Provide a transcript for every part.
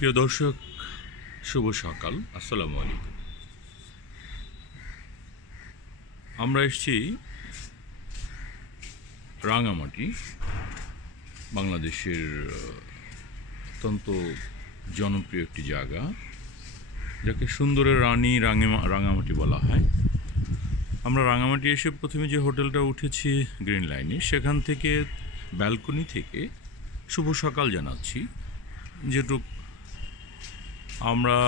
প্রিয় দর্শক, শুভ সকাল, আসসালামু আলাইকুম। আমরা এসেছি রাঙামাটি, বাংলাদেশের অত্যন্ত জনপ্রিয় একটি জায়গা, যাকে সুন্দরের রানী রাঙামাটি বলা হয়। আমরা রাঙামাটি এসে প্রথমে যে হোটেলটা উঠেছি গ্রিন লাইনে, সেখান থেকে ব্যালকনি থেকে শুভ সকাল জানাচ্ছি। যেটুক আমরা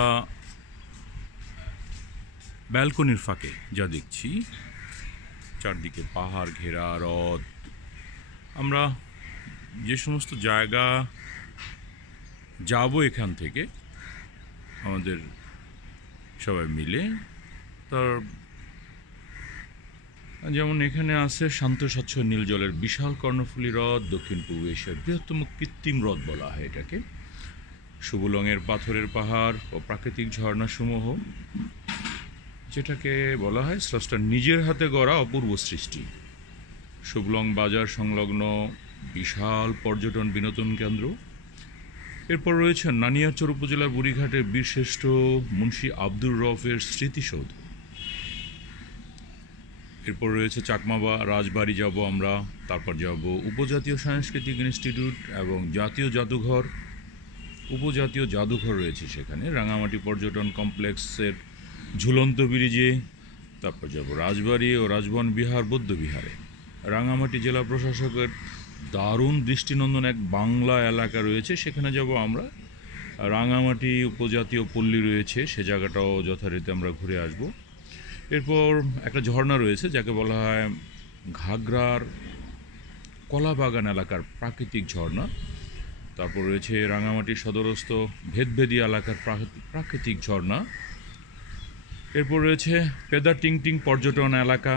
ব্যালকনির ফাঁকে যা দেখছি, চারদিকে পাহাড় ঘেরা হ্রদ। আমরা যে সমস্ত জায়গা যাব এখান থেকে আমাদের সবাই মিলে, তার যেমন এখানে আছে শান্ত স্বচ্ছ নীল জলের বিশাল কর্ণফুলী হ্রদ, দক্ষিণ পূর্ব এশিয়ার বৃহত্তম কৃত্রিম হ্রদ বলা হয় এটাকে। সুবলংয়ের পাথরের পাহাড় ও প্রাকৃতিক ঝর্ণাসমূহ, যেটাকে বলা হয় স্রষ্টার নিজের হাতে গড়া অপূর্ব সৃষ্টি। সুবলং বাজার সংলগ্ন বিশাল পর্যটন বিনোদন কেন্দ্র। এরপর রয়েছে নানিয়ারচর উপজেলার বুড়িঘাটের বীরশ্রেষ্ঠ মুন্সি আব্দুর রফের স্মৃতিসৌধ। এরপর রয়েছে চাকমা বা রাজবাড়ি যাব আমরা, তারপর যাব উপজাতীয় সাংস্কৃতিক ইনস্টিটিউট এবং জাতীয় জাদুঘর। উপজাতীয় জাদুঘর রয়েছে সেখানে, রাঙামাটি পর্যটন কমপ্লেক্সের ঝুলন্ত ব্রিজে। তারপর যাব রাজবাড়ি ও রাজবন বিহার বৌদ্ধবিহারে। রাঙামাটি জেলা প্রশাসকের দারুণ দৃষ্টিনন্দন এক বাংলা এলাকা রয়েছে, সেখানে যাব আমরা। রাঙামাটি উপজাতীয় পল্লী রয়েছে, সে জায়গাটাও যথারীতি আমরা ঘুরে আসব। এরপর একটা ঝর্ণা রয়েছে যাকে বলা হয় ঘাগরার কলাবাগান এলাকার প্রাকৃতিক ঝর্ণা। তারপর রয়েছে রাঙামাটি সদরস্থ ভেদভেদি এলাকার প্রাকৃতিক ঝর্ণা। এরপর রয়েছে পেদা টিংটিং পর্যটন এলাকা।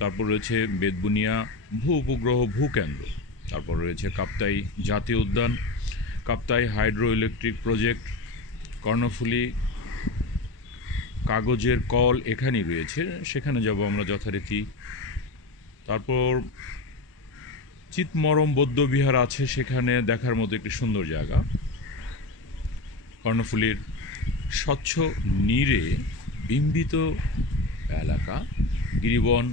তারপর রয়েছে বেদবুনিয়া ভূ উপগ্রহ ভূকেন্দ্র। তারপর রয়েছে কাপ্তাই জাতীয় উদ্যান, Kaptai hydro electric project, Karnaphuli কাগজের কল এখানেই রয়েছে, সেখানে যাব আমরা যথারীতি। তারপর চিতমরম বৌদ্ধবিহার আছে, সেখানে দেখার মতো একটি সুন্দর জায়গা। কর্ণফুলীর স্বচ্ছ নীরে বিম্বিত এলাকা, গিরিবন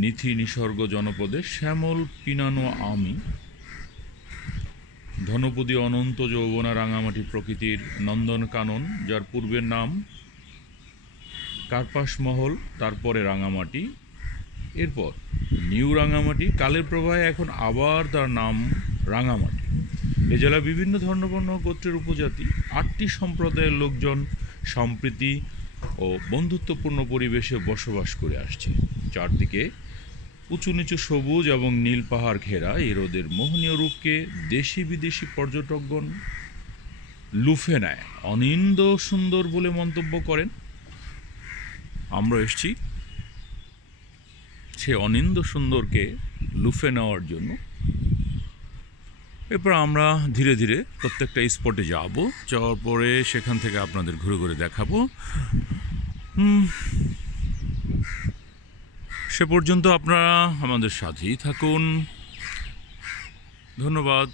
নিথি নিসর্গ জনপদে শ্যামল পিনানো আমি, ধনপদী অনন্ত যৌবনা রাঙামাটি প্রকৃতির নন্দনকানন, যার পূর্বের নাম কার্পাসমহল, তারপরে রাঙামাটি, এরপর নিউ রাঙামাটি, কালের প্রবাহে এখন আবার তার নাম রাঙামাটি। এ জেলায় বিভিন্ন ধর্মবর্ণ গোত্রের উপজাতি 8টি সম্প্রদায়ের লোকজন সম্প্রীতি ও বন্ধুত্বপূর্ণ পরিবেশে বসবাস করে আসছে। চারদিকে উঁচু নিচু সবুজ এবং নীল পাহাড় ঘেরা এই হ্রদের মোহনীয় রূপকে দেশি বিদেশি পর্যটকগণ লুফে নেয়, অনিন্দ সুন্দর বলে মন্তব্য করেন। আমরা এসেছি সে অনিন্দ সুন্দরকে লুফে নেওয়ার জন্য। এরপর আমরা ধীরে ধীরে প্রত্যেকটা স্পটে যাব, যাওয়ার পরে সেখান থেকে আপনাদের ঘুরে ঘুরে দেখাবো। সে পর্যন্ত আপনারা আমাদের সাথেই থাকুন। ধন্যবাদ।